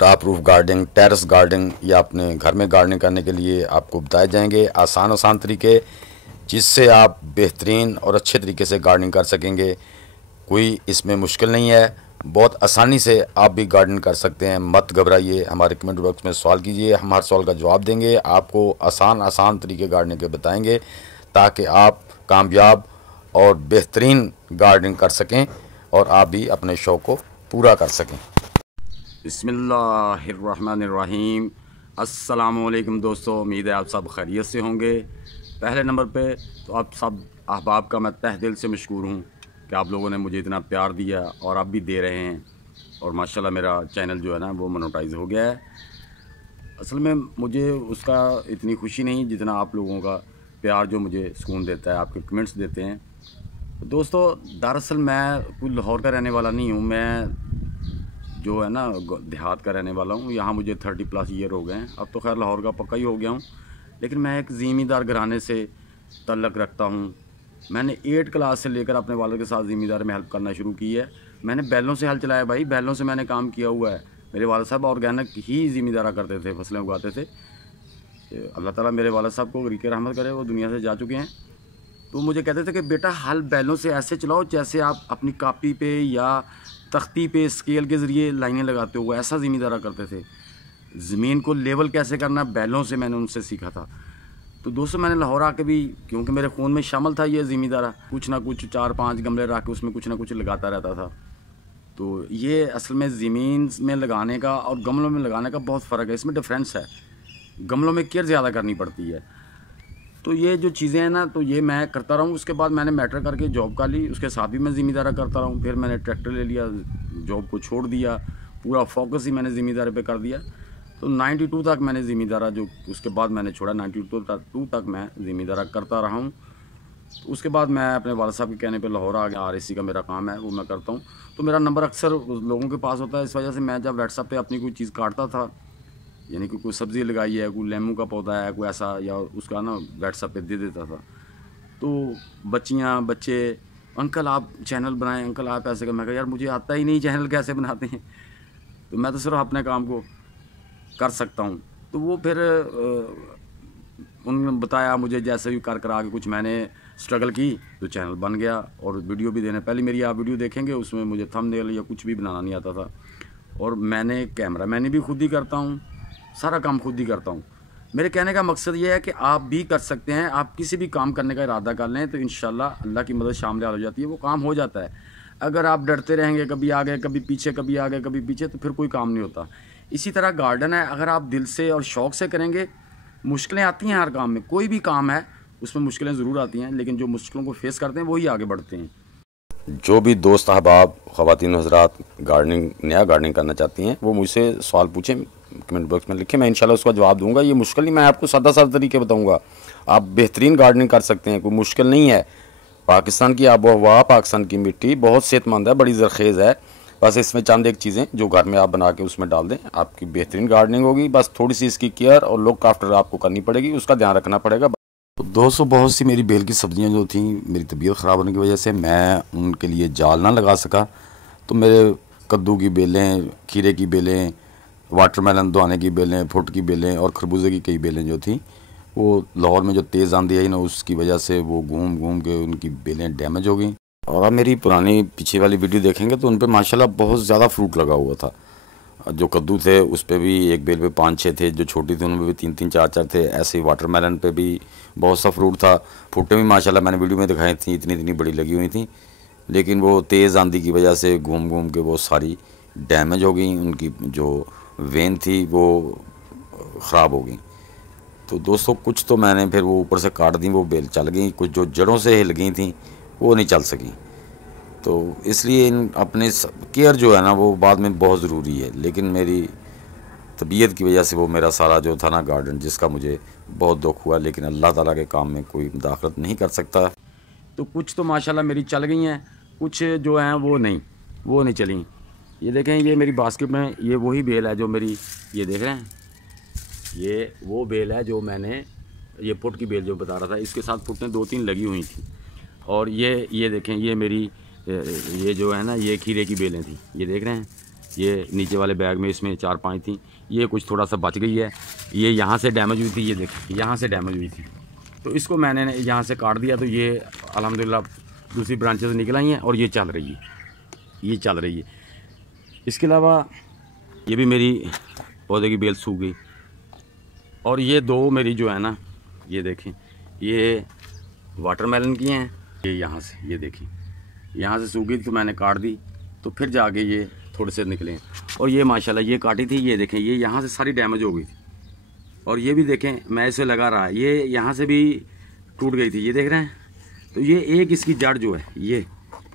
Top roof gardening, terrace gardening या अपने घर में गार्डनिंग करने के लिए आपको बताए जाएंगे आसान तरीके, जिससे आप बेहतरीन और अच्छे तरीके से गार्डनिंग कर सकेंगे। कोई इसमें मुश्किल नहीं है, बहुत आसानी से आप भी गार्डनिंग कर सकते हैं। मत घबराइए, हमारे कमेंट बॉक्स में सवाल कीजिए, हम हर सवाल का जवाब देंगे। आपको आसान तरीके गार्डनिंग के बताएंगे ताकि आप कामयाब और बेहतरीन गार्डनिंग कर सकें और आप भी अपने शौक़ को पूरा कर सकें। बिस्मिल्लाहिर्रहमानिर्रहीम। अस्सलामुअलैकुम दोस्तों, उम्मीद है आप सब खैरियत से होंगे। पहले नंबर पे तो आप सब अहबाब का मैं तहे दिल से मशकूर हूँ कि आप लोगों ने मुझे इतना प्यार दिया और आप भी दे रहे हैं। और माशाल्लाह मेरा चैनल जो है ना वो मोनेटाइज हो गया है। असल में मुझे उसका इतनी खुशी नहीं जितना आप लोगों का प्यार जो मुझे सुकून देता है, आपके कमेंट्स देते हैं। दोस्तों दरअसल मैं कोई लाहौर का रहने वाला नहीं हूँ, मैं जो है ना देहात का रहने वाला हूँ। यहाँ मुझे 30+ ईयर हो गए हैं, अब तो खैर लाहौर का पक्का ही हो गया हूँ। लेकिन मैं एक ज़मींदार घराने से तल्लक़ रखता हूँ। मैंने 8 क्लास से लेकर अपने वालिद के साथ ज़मींदार में हेल्प करना शुरू की है। मैंने बैलों से हल चलाया भाई, बैलों से मैंने काम किया हुआ है। मेरे वालिद साहब ऑर्गेनिक ही ज़मींदारा करते थे, फसलें उगाते थे। अल्लाह ताला मेरे वालिद साहब को गरीक़ रहमत करे, वो दुनिया से जा चुके हैं। तो मुझे कहते थे कि बेटा हल बैलों से ऐसे चलाओ जैसे आप अपनी कापी पे या तख्ती पे स्केल के ज़रिए लाइनें लगाते हो, ऐसा ज़मींदारा करते थे। ज़मीन को लेवल कैसे करना बैलों से मैंने उनसे सीखा था। तो दोस्तों मैंने लाहौर आके भी, क्योंकि मेरे खून में शामिल था ये ज़मींदारा, कुछ ना कुछ 4-5 गमले रख के उसमें कुछ ना कुछ लगाता रहता था। तो ये असल में ज़मीन में लगाने का और गमलों में लगाने का बहुत फ़र्क है, इसमें डिफरेंस है। गमलों में केयर ज़्यादा करनी पड़ती है। तो ये जो चीज़ें हैं ना, तो ये मैं करता रहूँ। उसके बाद मैंने मैट्रिक करके जॉब कर ली, उसके साथ भी मैं ज़मींदारा करता रहूँ। फिर मैंने ट्रैक्टर ले लिया, जॉब को छोड़ दिया, पूरा फोकस ही मैंने ज़मींदारे पे कर दिया। तो 92 तक मैंने ज़मींदारा जो, उसके बाद मैंने छोड़ा। 92 तक मैं ज़मींदारा करता रहा हूँ। तो उसके बाद मैं अपने वालिद साहब के कहने पे लाहौर आ गया। RSC का मेरा काम है, वो मैं करता हूँ। तो मेरा नंबर अक्सर लोगों के पास होता है, इस वजह से मैं जब व्हाट्सएप पे अपनी कोई चीज़ काटता था, यानी कि कोई सब्ज़ी लगाई है, कोई लेमू का पौधा है, कोई ऐसा, या उसका ना व्हाट्सएप पे दे देता था। तो बच्चियाँ बच्चे, अंकल आप चैनल बनाएं, अंकल आप ऐसे कर। मैं कहा यार मुझे आता ही नहीं चैनल कैसे बनाते हैं, तो मैं तो सिर्फ अपने काम को कर सकता हूँ। तो वो फिर उन्होंने बताया मुझे, जैसे भी कर आगे कुछ मैंने स्ट्रगल की तो चैनल बन गया। और वीडियो भी देने, पहले मेरी आप वीडियो देखेंगे उसमें मुझे थंबनेल या कुछ भी बनाना नहीं आता था। और मैंने कैमरा मैंने भी खुद ही करता हूँ, सारा काम खुद ही करता हूँ। मेरे कहने का मकसद ये है कि आप भी कर सकते हैं। आप किसी भी काम करने का इरादा कर लें तो इंशाल्लाह अल्लाह की मदद शामिल हो जाती है, वो काम हो जाता है। अगर आप डरते रहेंगे, कभी आगे कभी पीछे, कभी आगे कभी पीछे, तो फिर कोई काम नहीं होता। इसी तरह गार्डन है, अगर आप दिल से और शौक़ से करेंगे, मुश्किलें आती हैं हर काम में, कोई भी काम है उसमें मुश्किलें ज़रूर आती हैं, लेकिन जो मुश्किलों को फेस करते हैं वही आगे बढ़ते हैं। जो भी दोस्त अहबाब, ख़वातीन हज़रात गार्डनिंग, नया गार्डनिंग करना चाहती हैं, वो मुझसे सवाल पूछें, कमेंट बॉक्स में लिखें, मैं इंशाल्लाह उसका जवाब दूंगा। ये मुश्किल नहीं, मैं आपको सादा तरीके बताऊंगा, आप बेहतरीन गार्डनिंग कर सकते हैं, कोई मुश्किल नहीं है। पाकिस्तान की आबो हवा, पाकिस्तान की मिट्टी बहुत सेहतमंद है, बड़ी ज़रखेज़ है। बस इसमें चंद एक चीज़ें जो घर में आप बना के उसमें डाल दें, आपकी बेहतरीन गार्डनिंग होगी। बस थोड़ी सी इसकी केयर और लुक आफ्टर आपको करनी पड़ेगी, उसका ध्यान रखना पड़ेगा। तो दोस्तों बहुत सी मेरी बेल की सब्ज़ियाँ जो थी, मेरी तबीयत ख़राब होने की वजह से मैं उनके लिए जाल ना लगा सका। तो मेरे कद्दू की बेलें, खीरे की बेलें, वाटरमेलन दुआने की बेलें, फुट की बेलें और खरबूजे की कई बेलें जो थी, वो लाहौर में जो तेज़ आंधी आई ना, उसकी वजह से वो घूम के उनकी बेलें डैमेज हो गई। और आप मेरी पुरानी पीछे वाली वीडियो देखेंगे तो उन पर माशाल्लाह बहुत ज़्यादा फ्रूट लगा हुआ था। जो कद्दू थे उस पर भी एक बेल पे 5-6 थे, जो छोटी थी उनमें भी 3-3 4-4 थे। ऐसे ही वाटरमेलन पे भी बहुत सा फ्रूट था। फुटें भी माशाल्लाह मैंने वीडियो में दिखाई थी, इतनी बड़ी लगी हुई थी, लेकिन वो तेज़ आंधी की वजह से घूम के वो सारी डैमेज हो गई, उनकी जो वेन थी वो ख़राब हो गई। तो दोस्तों कुछ तो मैंने फिर वो ऊपर से काट दी, वो बेल चल गई, कुछ जो जड़ों से हिल गई थी वो नहीं चल सकी। तो इसलिए इन अपने केयर जो है ना वो बाद में बहुत ज़रूरी है। लेकिन मेरी तबीयत की वजह से वो मेरा सारा जो था ना गार्डन, जिसका मुझे बहुत दुख हुआ, लेकिन अल्लाह ताला के काम में कोई मुदाखलत नहीं कर सकता। तो कुछ तो माशाल्लाह मेरी चल गई हैं, कुछ जो हैं वो नहीं चली। ये देखें, ये मेरी बास्केट में ये वही बेल है जो मेरी, ये देख रहे हैं, ये वो बेल है जो मैंने, ये पुट की बेल जो बता रहा था, इसके साथ पुटें 2-3 लगी हुई थी। और ये देखें, ये मेरी, ये जो है ना, ये खीरे की बेलें थी, ये देख रहे हैं, ये नीचे वाले बैग में इसमें 4-5 थी, ये कुछ थोड़ा सा बच गई है। ये यहाँ से डैमेज हुई थी, ये देखिए यहाँ से डैमेज हुई थी, तो इसको मैंने यहाँ से काट दिया, तो ये अल्हम्दुलिल्लाह दूसरी ब्रांचेस निकल आई हैं और ये चल रही है, ये चल रही है। इसके अलावा ये भी मेरी पौधे की बेल सूख गई, और ये 2 मेरी जो है ना, ये देखें, ये वाटरमेलन की हैं, ये यहाँ से, ये देखिए यहाँ से सूख गई तो मैंने काट दी, तो फिर जाके ये थोड़े से निकले। और ये माशाल्लाह ये काटी थी, ये देखें ये यहाँ से सारी डैमेज हो गई थी, और ये भी देखें मैं इसे लगा रहा, ये यहाँ से भी टूट गई थी, ये देख रहे हैं। तो ये एक इसकी जड़ जो है,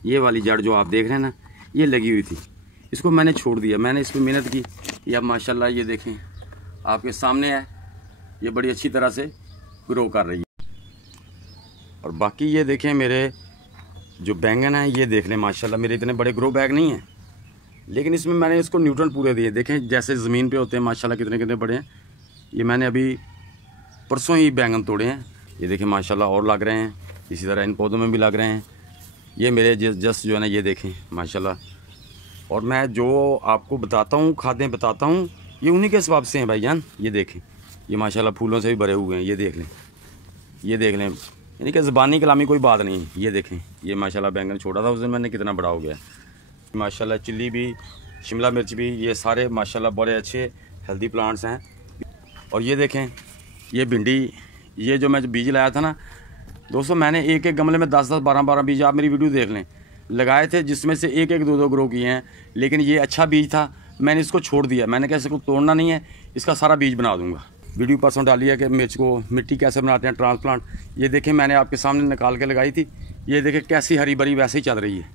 ये वाली जड़ जो आप देख रहे हैं ना, ये लगी हुई थी, इसको मैंने छोड़ दिया, मैंने इस पर मेहनत की, ये अब माशाल्लाह ये देखें आपके सामने है, ये बड़ी अच्छी तरह से ग्रो कर रही है। और बाकी ये देखें मेरे जो बैंगन है, ये देख लें माशाल्लाह, मेरे इतने बड़े ग्रो बैग नहीं हैं, लेकिन इसमें मैंने इसको न्यूट्रन पूरे दिए। देखें जैसे ज़मीन पे होते हैं माशाल्लाह कितने कितने बड़े हैं। ये मैंने अभी परसों ही बैंगन तोड़े हैं, ये देखें माशाल्लाह और लग रहे हैं, इसी तरह इन पौधों में भी लग रहे हैं। ये मेरे जस्ट जो है ना, ये देखें माशाल्लाह। और मैं जो आपको बताता हूँ, खादें बताता हूँ, ये उन्हीं के सबब से हैं भाईजान। ये देखें ये माशाल्लाह फूलों से भी भरे हुए हैं, ये देख लें, ये देख लें, यानी कि ज़बानी कलामी कोई बात नहीं। ये देखें ये माशाल्लाह बैंगन छोटा था उस दिन, मैंने कितना बड़ा हो गया माशाल्लाह। चिल्ली भी, शिमला मिर्च भी, ये सारे माशाल्लाह बड़े अच्छे हेल्दी प्लांट्स हैं। और ये देखें ये भिंडी, ये जो मैं बीज लाया था ना दोस्तों, मैंने एक एक गमले में 10-10, 12-12 बीज, आप मेरी वीडियो देख लें, लगाए थे, जिसमें से एक एक 2-2 ग्रो किए हैं। लेकिन ये अच्छा बीज था, मैंने इसको छोड़ दिया, मैंने कहा इसको तोड़ना नहीं है, इसका सारा बीज बना दूंगा। वीडियो परसों डाली है कि मिर्च को मिट्टी कैसे बनाते हैं ट्रांसप्लांट। ये देखें मैंने आपके सामने निकाल के लगाई थी, ये देखें कैसी हरी भरी वैसे ही चल रही है,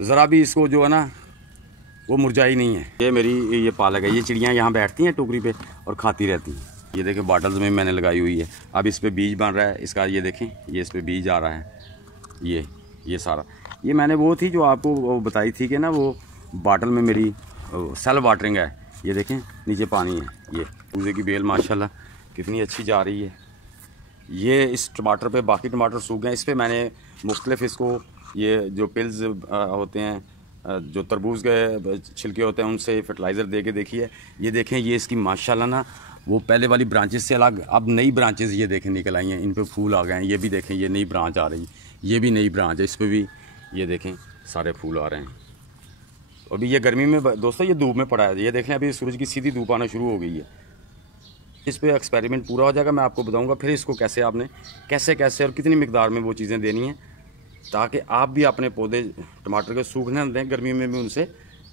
ज़रा भी इसको जो है ना वो मुरझाई नहीं है। ये मेरी ये पालक है, ये चिड़ियाँ यहाँ बैठती हैं टोकरी पे और खाती रहती हैं। ये देखें बॉटल्स में मैंने लगाई हुई है, अब इस पर बीज बन रहा है इसका, ये देखें ये इस पर बीज आ रहा है, ये सारा। ये मैंने वो थी जो आपको वो बताई थी कि ना, वो बॉटल में मेरी सेल्फ वाटरिंग है। ये देखें नीचे पानी है, ये पूजे की बेल माशाल्लाह कितनी अच्छी जा रही है। ये इस टमाटर पे, बाकी टमाटर सूख गए, इस पर मैंने मुख्तलिफ इसको ये जो पिल्स होते हैं, जो तरबूज के छिलके होते हैं, उनसे फर्टिलाइज़र दे के देखिए। ये देखें ये इसकी माशाल्लाह ना वो पहले वाली ब्रांचेस से अलग अब नई ब्रांचेस ये देखें निकल आई हैं, इन पे फूल आ गए हैं। ये भी देखें ये नई ब्रांच आ रही है, ये भी नई ब्रांच है, इस पर भी ये देखें सारे फूल आ रहे हैं। अभी ये गर्मी में दोस्तों ये धूप में पड़ा है, ये देख लें अभी सूरज की सीधी धूप आना शुरू हो गई है। इस पे एक्सपेरिमेंट पूरा हो जाएगा, मैं आपको बताऊंगा फिर इसको कैसे आपने कैसे और कितनी मिकदार में वो चीज़ें देनी है, ताकि आप भी अपने पौधे टमाटर के सूखने न दें, गर्मी में भी उनसे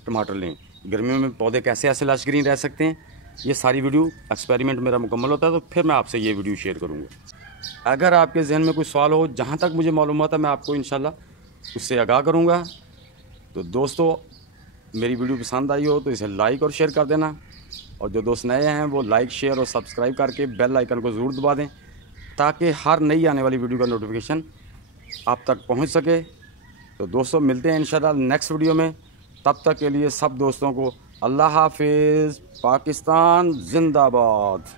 टमाटर लें। गर्मियों में पौधे कैसे ऐसे लश ग्रीन रह सकते हैं, ये सारी वीडियो एक्सपेरिमेंट मेरा मुकम्मल होता है तो फिर मैं आपसे ये वीडियो शेयर करूँगा। अगर आपके जहन में कोई सवाल हो, जहाँ तक मुझे मालूम होता है मैं आपको इंशाल्लाह उससे आगाह करूँगा। तो दोस्तों मेरी वीडियो पसंद आई हो तो इसे लाइक और शेयर कर देना, और जो दोस्त नए हैं वो लाइक, शेयर और सब्सक्राइब करके बेल आइकन को ज़रूर दबा दें, ताकि हर नई आने वाली वीडियो का नोटिफिकेशन आप तक पहुंच सके। तो दोस्तों मिलते हैं इंशाल्लाह नेक्स्ट वीडियो में, तब तक के लिए सब दोस्तों को अल्लाह हाफिज़। पाकिस्तान जिंदाबाद।